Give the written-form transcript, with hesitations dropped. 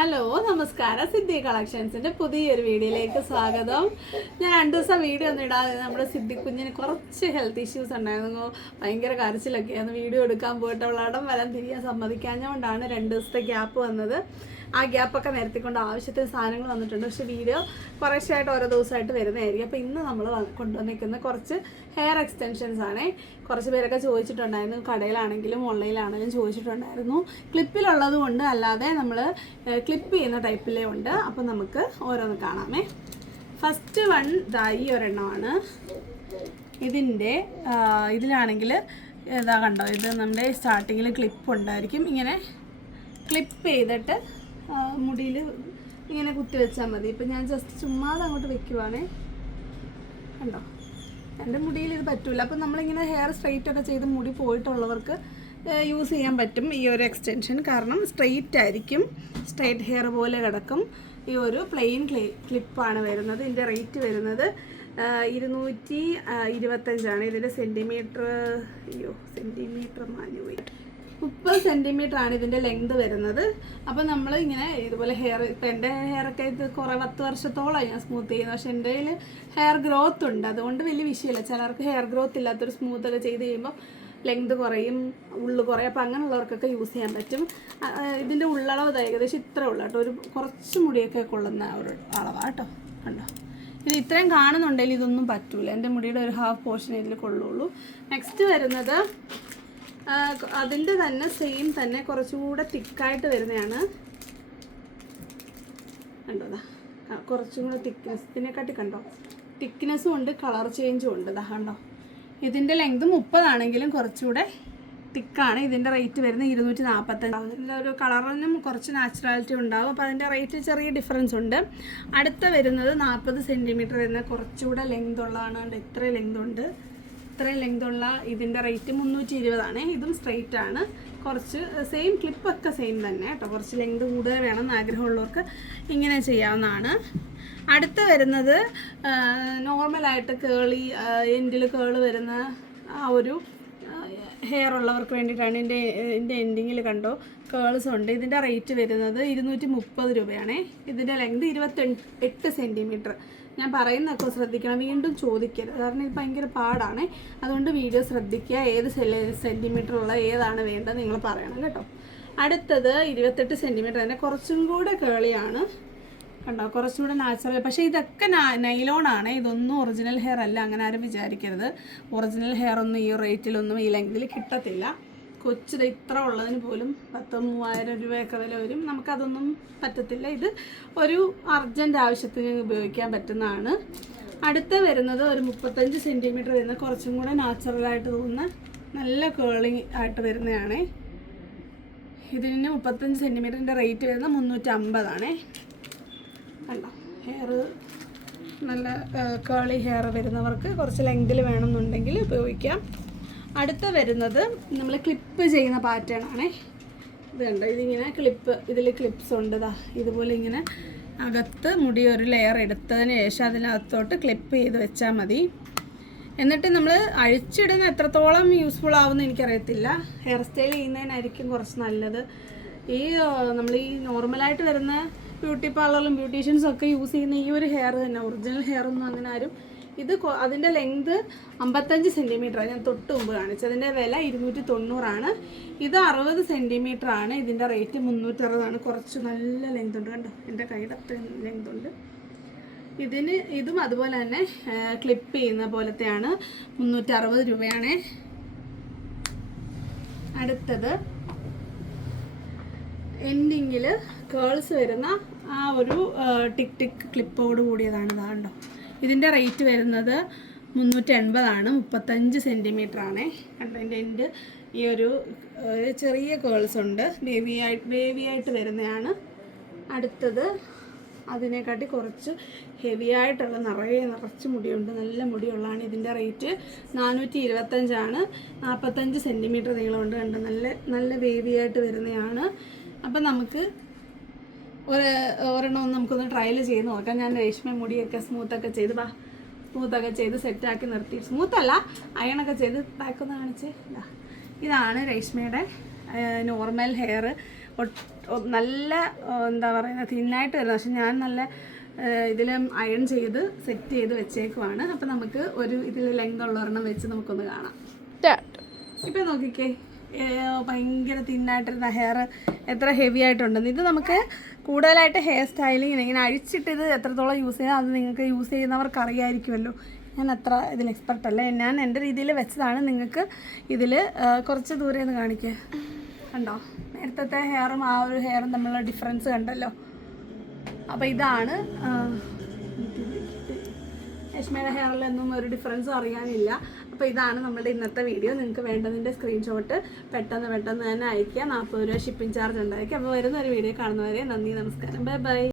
Hello നമസ്കാരം, സിദ്ധി കളക്ഷൻസിൻ്റെ പുതിയൊരു വീഡിയോയിലേക്ക് സ്വാഗതം. ഞാൻ 2 ദിവസം വീഡിയോ ഒന്നും ഇടാതെ നമ്മുടെ സിദ്ധി കുഞ്ഞിന് കുറച്ച് ഹെൽത്ത് ഇഷ്യൂസ് ഉണ്ടായിരുന്നു. ഭയങ്കര കരച്ചിലൊക്കെയായിരുന്നു. വീഡിയോ എടുക്കാൻ പോയിട്ട് അവൾ അടം വരാൻ തിരിയാൻ സമ്മതിക്കാഞ്ഞുകൊണ്ടാണ് 2 ദിവസത്തെ ഗ്യാപ്പ് വന്നത്. ആ ഗ്യാപ്പൊക്കെ നിരത്തിക്കൊണ്ട് ആവശ്യത്തിന് സാധനങ്ങൾ വന്നിട്ടുണ്ട്. പക്ഷേ വീഡിയോ കുറേശ്ശായിട്ട് ഓരോ ദിവസമായിട്ട് വരുന്നതായിരിക്കും. അപ്പോൾ ഇന്ന് നമ്മൾ കൊണ്ടുവന്നിരിക്കുന്ന കുറച്ച് ഹെയർ എക്സ്റ്റൻഷൻസ് ആണ്. കുറച്ച് പേരൊക്കെ ചോദിച്ചിട്ടുണ്ടായിരുന്നു, കടയിലാണെങ്കിലും ഓൺലൈനിലാണെങ്കിലും ചോദിച്ചിട്ടുണ്ടായിരുന്നു. ക്ലിപ്പിലുള്ളത് കൊണ്ട് അല്ലാതെ നമ്മൾ ക്ലിപ്പ് ചെയ്യുന്ന ടൈപ്പിലേ ഉണ്ട്. അപ്പോൾ നമുക്ക് ഓരോന്ന് കാണാമേ. ഫസ്റ്റ് വൺ ഈ ഒരെണ്ണമാണ്. ഇതിലാണെങ്കിൽ ഇതാ കണ്ടോ, ഇത് നമ്മുടെ സ്റ്റാർട്ടിങ്ങിൽ ക്ലിപ്പ് ഉണ്ടായിരിക്കും. ഇങ്ങനെ ക്ലിപ്പ് ചെയ്തിട്ട് മുടിയിൽ ഇങ്ങനെ കുത്തി വെച്ചാൽ മതി. ഇപ്പം ഞാൻ ജസ്റ്റ് ചുമ്മാതെ അങ്ങോട്ട് വെക്കുവാണേ. കണ്ടോ, എൻ്റെ മുടിയിൽ ഇത് പറ്റില്ല. അപ്പം നമ്മളിങ്ങനെ ഹെയർ സ്ട്രെയിറ്റ് ഒക്കെ ചെയ്ത് മുടി പോയിട്ടുള്ളവർക്ക് യൂസ് ചെയ്യാൻ പറ്റും ഈ ഒരു എക്സ്റ്റൻഷൻ. കാരണം സ്ട്രെയിറ്റ് ആയിരിക്കും, സ്ട്രെയിറ്റ് ഹെയർ പോലെ കിടക്കും. ഈ ഒരു പ്ലെയിൻ ക്ലിപ്പാണ് വരുന്നത്. ഇതിൻ്റെ റേറ്റ് വരുന്നത് 225 ഇതിൻ്റെ സെൻറ്റിമീറ്റർ മാനുപോയി 30 സെൻറ്റിമീറ്റർ ആണ് ഇതിൻ്റെ ലെങ്ത് വരുന്നത്. അപ്പം നമ്മൾ ഇങ്ങനെ ഇതുപോലെ ഹെയർ, ഇപ്പം എൻ്റെ ഹെയറൊക്കെ ഇത് 10 വർഷത്തോളമായി ഞാൻ സ്മൂത്ത് ചെയ്യുന്നത്. പക്ഷേ എൻ്റെ കയ്യിൽ ഹെയർ ഗ്രോത്ത് ഉണ്ട്, അതുകൊണ്ട് വലിയ വിഷയമില്ല. ചിലർക്ക് ഹെയർ ഗ്രോത്ത് ഇല്ലാത്തൊരു സ്മൂത്തൊക്കെ ചെയ്ത് കഴിയുമ്പോൾ ലെങ്ത് കുറയും, ഉള്ളു കുറയും. അപ്പോൾ അങ്ങനെയുള്ളവർക്കൊക്കെ യൂസ് ചെയ്യാൻ പറ്റും. ഇതിൻ്റെ ഉള്ളളവ് ഏകദേശം ഇത്ര ഉള്ളു കേട്ടോ. ഒരു കുറച്ച് മുടിയൊക്കെ കൊള്ളുന്ന ഒരു അളവാണ് കേട്ടോ. കണ്ടോ, ഇത് ഇത്രയും കാണുന്നുണ്ടെങ്കിൽ ഇതൊന്നും പറ്റൂല. എൻ്റെ മുടിയുടെ ഒരു ഹാഫ് പോർഷൻ ഇതിൽ കൊള്ളുള്ളൂ. നെക്സ്റ്റ് വരുന്നത് അതിൻ്റെ തന്നെ സെയിം തന്നെ കുറച്ചുകൂടെ തിക്കായിട്ട് വരുന്നതാണ്. കണ്ടോ, കുറച്ചും കൂടെ തിക്നെസ്, ഇതിനെക്കാട്ടി കണ്ടോ തിക്നെസ്സും ഉണ്ട്, കളർ ചേഞ്ചും ഉണ്ട്. കണ്ടോ, ഇതിൻ്റെ ലെങ്ത് 30 ആണെങ്കിലും കുറച്ചുകൂടെ തിക്കാണ്. ഇതിൻ്റെ റേറ്റ് വരുന്നത് 245. ഇതിൻ്റെ ഒരു കളറിനും കുറച്ച് നാച്ചുറാലിറ്റി ഉണ്ടാകും. അപ്പോൾ അതിൻ്റെ റേറ്റ് ചെറിയ ഡിഫറൻസ് ഉണ്ട്. അടുത്ത വരുന്നത് 40 സെൻറ്റിമീറ്റർ വരുന്ന കുറച്ചുകൂടെ ലെങ്ത് ഉള്ളതാണ്. കണ്ടോ, ഇത്രയും ലെങ്ത് ഉണ്ട്. ഇത്രയും ലെങ്തുള്ള ഇതിൻ്റെ റേറ്റ് 320 ഇതും സ്ട്രെയിറ്റ് ആണ്. കുറച്ച് സെയിം ക്ലിപ്പൊക്കെ സെയിം തന്നെ കേട്ടോ. കുറച്ച് ലെങ്ത് കൂടുതൽ വേണമെന്ന് ആഗ്രഹമുള്ളവർക്ക് ഇങ്ങനെ ചെയ്യാവുന്നതാണ്. അടുത്ത വരുന്നത് നോർമലായിട്ട് കേളി എൻഡിൽ കേള് വരുന്ന ആ ഒരു ഹെയർ ഉള്ളവർക്ക് വേണ്ടിയിട്ടാണ്. ഇതിൻ്റെ എൻഡിങ്ങിൽ കണ്ടോ കേൾസ് ഉണ്ട്. ഇതിൻ്റെ റേറ്റ് വരുന്നത് 230 രൂപയാണേ. ഇതിൻ്റെ ലെങ്ത് 28 സെൻറ്റിമീറ്റർ. ഞാൻ പറയുന്നതൊക്കെ ശ്രദ്ധിക്കണം, വീണ്ടും ചോദിക്കരുത്. കാരണം ഇത് ഭയങ്കര പാടാണ്. അതുകൊണ്ട് വീഡിയോ ശ്രദ്ധിക്കുക. ഏത് സെൻറ്റിമീറ്റർ ഉള്ള ഏതാണ് വേണ്ടത് നിങ്ങൾ പറയണം കേട്ടോ. അടുത്തത് 28 സെൻറ്റിമീറ്റർ തന്നെ, കുറച്ചും കൂടെ കേളിയാണ്. കണ്ടോ, കുറച്ചും കൂടെ നാച്ചുറൽ. പക്ഷേ ഇതൊക്കെ നൈലോണാണ്, ഇതൊന്നും ഒറിജിനൽ ഹെയർ അല്ല. അങ്ങനെ ആരും വിചാരിക്കരുത്. ഒറിജിനൽ ഹെയർ ഒന്നും ഈ റേറ്റിലൊന്നും ഈ ലെങ്തിൽ കിട്ടത്തില്ല. കൊച്ചിത് ഇത്ര ഉള്ളതിന് പോലും 10,000-3000 രൂപയൊക്കെ വില വരും. നമുക്കതൊന്നും പറ്റത്തില്ല. ഇത് ഒരു അർജൻറ്റ് ആവശ്യത്തിന് ഉപയോഗിക്കാൻ പറ്റുന്നതാണ്. അടുത്ത വരുന്നത് ഒരു 35 സെൻറ്റിമീറ്റർ വരുന്ന കുറച്ചും കൂടെ നാച്ചുറലായിട്ട് തോന്നുന്ന നല്ല കേളിങ് ആയിട്ട് വരുന്നതാണ്. ഇതിന് 35 സെൻറ്റിമീറ്ററിൻ്റെ റേറ്റ് വരുന്നത് 350 കണ്ടോ. ഹെയർ നല്ല കേളി ഹെയർ വരുന്നവർക്ക് കുറച്ച് ലെങ്തിൽ വേണമെന്നുണ്ടെങ്കിൽ ഉപയോഗിക്കാം. അടുത്ത വരുന്നത് നമ്മൾ ക്ലിപ്പ് ചെയ്യുന്ന പാറ്റേൺ ആണേ. ഇത് കണ്ടോ, ഇതിങ്ങനെ ഇതിൽ ക്ലിപ്സ് ഉണ്ട്. ഇതുപോലെ ഇങ്ങനെ അകത്ത് മുടി ഒരു ലെയർ എടുത്തതിന് ശേഷം അതിനകത്തോട്ട് ക്ലിപ്പ് ചെയ്ത് വെച്ചാൽ മതി. എന്നിട്ട് നമ്മൾ അഴിച്ചിടുന്ന എത്രത്തോളം യൂസ്ഫുൾ ആവുമെന്ന് എനിക്കറിയത്തില്ല. ഹെയർ സ്റ്റൈൽ ചെയ്യുന്നതിനായിരിക്കും കുറച്ച് നല്ലത്. നമ്മൾ ഈ നോർമലായിട്ട് വരുന്ന ബ്യൂട്ടി പാർലറിലും ബ്യൂട്ടീഷ്യൻസും ഒക്കെ യൂസ് ചെയ്യുന്ന ഈ ഒരു ഹെയർ തന്നെ, ഒറിജിനൽ ഹെയർ ഒന്നും അങ്ങനെ ആരും. ഇത് അതിൻ്റെ ലെങ്ത് 55 സെൻറ്റിമീറ്ററാണ്. ഞാൻ തൊട്ട് മുമ്പ് കാണിച്ചത്. അതിൻ്റെ വില 290. ഇത് 60 സെൻറ്റിമീറ്റർ ആണ്. ഇതിൻ്റെ റേറ്റ് 360. കുറച്ച് നല്ല ലെങ്ത് ഉണ്ട്. കണ്ടോ, എൻ്റെ കൈയുടെ അത്രയും ലെങ്ത് ഉണ്ട്. ഇതും അതുപോലെ തന്നെ ക്ലിപ്പ് ചെയ്യുന്ന പോലത്തെയാണ്. 360 രൂപയാണ്. അടുത്തത് എൻഡിങ്ങിൽ കേൾസ് വരുന്ന ആ ഒരു ടിക് ക്ലിപ്പോട് കൂടിയതാണ്. കണ്ടോ, ഇതിൻ്റെ റേറ്റ് വരുന്നത് 380. 35 സെൻറ്റിമീറ്റർ ആണ്. കണ്ടോ, എൻ്റെ എൻഡ് ഈ ഒരു ചെറിയ കേൾസ് ഉണ്ട്, ബേബി ആയിട്ട് വരുന്നതാണ്. അടുത്തത് അതിനെക്കാട്ടി കുറച്ച് ഹെവി ആയിട്ടുള്ള നിറച്ച് മുടിയുണ്ട്, നല്ല മുടിയുള്ളതാണ്. ഇതിൻ്റെ റേറ്റ് 425. 45 സെൻറ്റിമീറ്റർ നീളമുണ്ട്. കണ്ടോ, നല്ല ബേബി ആയിട്ട് വരുന്നതാണ്. അപ്പം നമുക്ക് ഒരെണ്ണം നമുക്കൊന്ന് ട്രയൽ ചെയ്ത് നോക്കാം. ഞാൻ രേഷ്മ മുടിയൊക്കെ സ്മൂത്തൊക്കെ ചെയ്ത് സെറ്റാക്കി നിർത്തി. സ്മൂത്തല്ല, അയണൊക്കെ ചെയ്ത് ബാക്കൊന്ന് കാണിച്ച്. ഇതാണ് രേഷ്മയുടെ നോർമൽ ഹെയർ. നല്ല എന്താ പറയുക തിന്നായിട്ട് വരുന്നത്. പക്ഷെ ഞാൻ നല്ല ഇതിൽ അയൺ ചെയ്ത് സെറ്റ് ചെയ്ത് വെച്ചേക്കുവാണ്. അപ്പം നമുക്ക് ഒരു ഇതിൽ ലെങ്ത് ഉള്ള ഒരെണ്ണം വെച്ച് നമുക്കൊന്ന് കാണാം. ഇപ്പം നോക്കിക്കേ, ഭയങ്കര തിന്നായിട്ടിരുന്ന ഹെയർ എത്ര ഹെവി ആയിട്ടുണ്ടെന്ന്. ഇത് നമുക്ക് കൂടുതലായിട്ട് ഹെയർ സ്റ്റൈലിങ്ങിന് ഇങ്ങനെ അഴിച്ചിട്ട് ഇത് എത്രത്തോളം യൂസ് ചെയ്യാം അത് നിങ്ങൾക്ക് യൂസ് ചെയ്യുന്നവർക്ക് അറിയാമായിരിക്കുമല്ലോ. ഞാൻ അത്ര ഇതിൽ എക്സ്പെർട്ടല്ല, ഞാൻ എൻ്റെ രീതിയിൽ വെച്ചതാണ്. നിങ്ങൾക്ക് ഇതിൽ കുറച്ച് ദൂരെ നിന്ന് കാണിക്കുക, കണ്ടോ നേരത്തെ ഹെയറും ആ ഒരു ഹെയറും തമ്മിലുള്ള ഡിഫറൻസ് കണ്ടല്ലോ. അപ്പോൾ ഇതാണ് രശ്മിയുടെ ഹെയറിലൊന്നും ഒരു ഡിഫറൻസും അറിയാനില്ല. അപ്പോൾ ഇതാണ് നമ്മുടെ ഇന്നത്തെ വീഡിയോ. നിങ്ങൾക്ക് വേണ്ടതിൻ്റെ സ്ക്രീൻഷോട്ട് പെട്ടെന്ന് തന്നെ അയയ്ക്കുക. 40 രൂപ ഷിപ്പിംഗ് ചാർജ് ഉണ്ടായിരിക്കും. അപ്പോൾ വരുന്ന ഒരു വീഡിയോ കാണുന്നവരെ നന്ദി, നമസ്കാരം, ബൈ ബൈ.